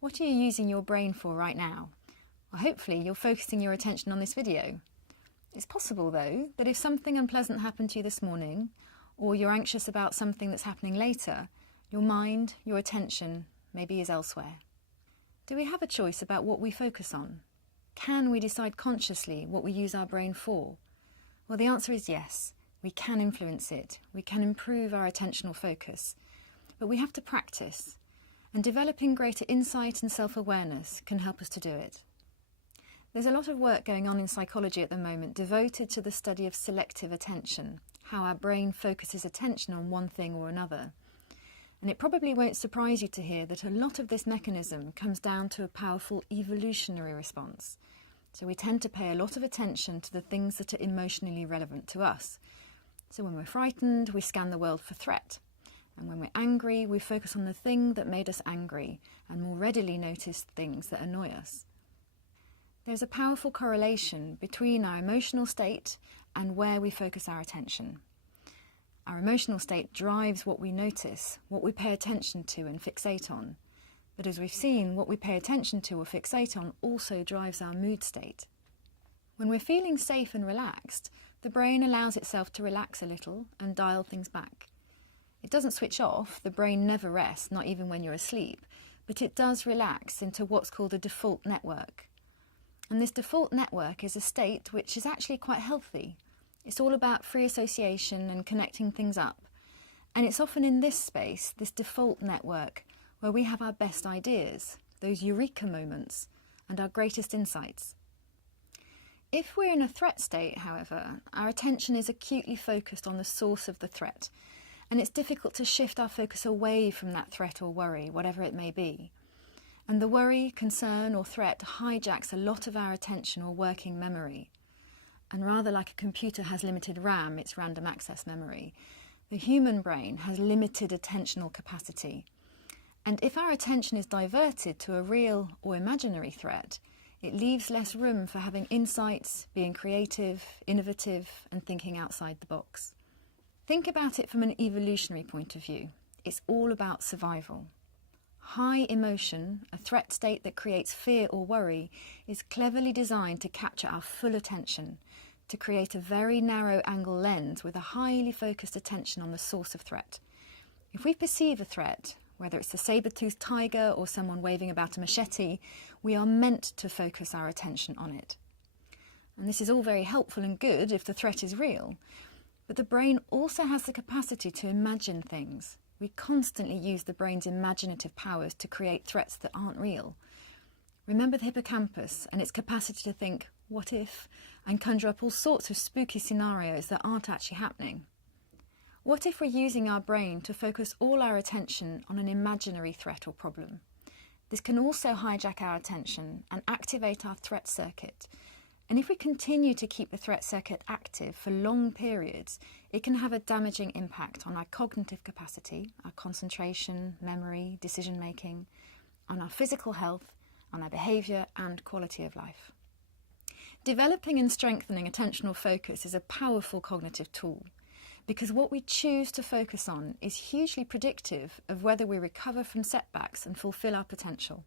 What are you using your brain for right now? Well, hopefully you're focusing your attention on this video. It's possible though that if something unpleasant happened to you this morning, or you're anxious about something that's happening later, your mind, your attention, maybe is elsewhere. Do we have a choice about what we focus on? Can we decide consciously what we use our brain for? Well, the answer is yes. We can influence it. We can improve our attentional focus. But we have to practice. And developing greater insight and self-awareness can help us to do it. There's a lot of work going on in psychology at the moment devoted to the study of selective attention, how our brain focuses attention on one thing or another. And it probably won't surprise you to hear that a lot of this mechanism comes down to a powerful evolutionary response. So we tend to pay a lot of attention to the things that are emotionally relevant to us. So when we're frightened, we scan the world for threat. And when we're angry, we focus on the thing that made us angry and more readily notice things that annoy us. There's a powerful correlation between our emotional state and where we focus our attention. Our emotional state drives what we notice, what we pay attention to and fixate on. But as we've seen, what we pay attention to or fixate on also drives our mood state. When we're feeling safe and relaxed, the brain allows itself to relax a little and dial things back. It doesn't switch off, the brain never rests, not even when you're asleep, but it does relax into what's called a default network. And this default network is a state which is actually quite healthy. It's all about free association and connecting things up. And it's often in this space, this default network, where we have our best ideas, those eureka moments, and our greatest insights. If we're in a threat state, however, our attention is acutely focused on the source of the threat, and it's difficult to shift our focus away from that threat or worry, whatever it may be. And the worry, concern or threat hijacks a lot of our attention or working memory. And rather like a computer has limited RAM, its random access memory, the human brain has limited attentional capacity. And if our attention is diverted to a real or imaginary threat, it leaves less room for having insights, being creative, innovative, and thinking outside the box. Think about it from an evolutionary point of view. It's all about survival. High emotion, a threat state that creates fear or worry, is cleverly designed to capture our full attention, to create a very narrow angle lens with a highly focused attention on the source of threat. If we perceive a threat, whether it's a saber-toothed tiger or someone waving about a machete, we are meant to focus our attention on it. And this is all very helpful and good if the threat is real. But the brain also has the capacity to imagine things. We constantly use the brain's imaginative powers to create threats that aren't real. Remember the hippocampus and its capacity to think, what if, and conjure up all sorts of spooky scenarios that aren't actually happening. What if we're using our brain to focus all our attention on an imaginary threat or problem? This can also hijack our attention and activate our threat circuit. And if we continue to keep the threat circuit active for long periods, it can have a damaging impact on our cognitive capacity, our concentration, memory, decision-making, on our physical health, on our behaviour and quality of life. Developing and strengthening attentional focus is a powerful cognitive tool because what we choose to focus on is hugely predictive of whether we recover from setbacks and fulfil our potential.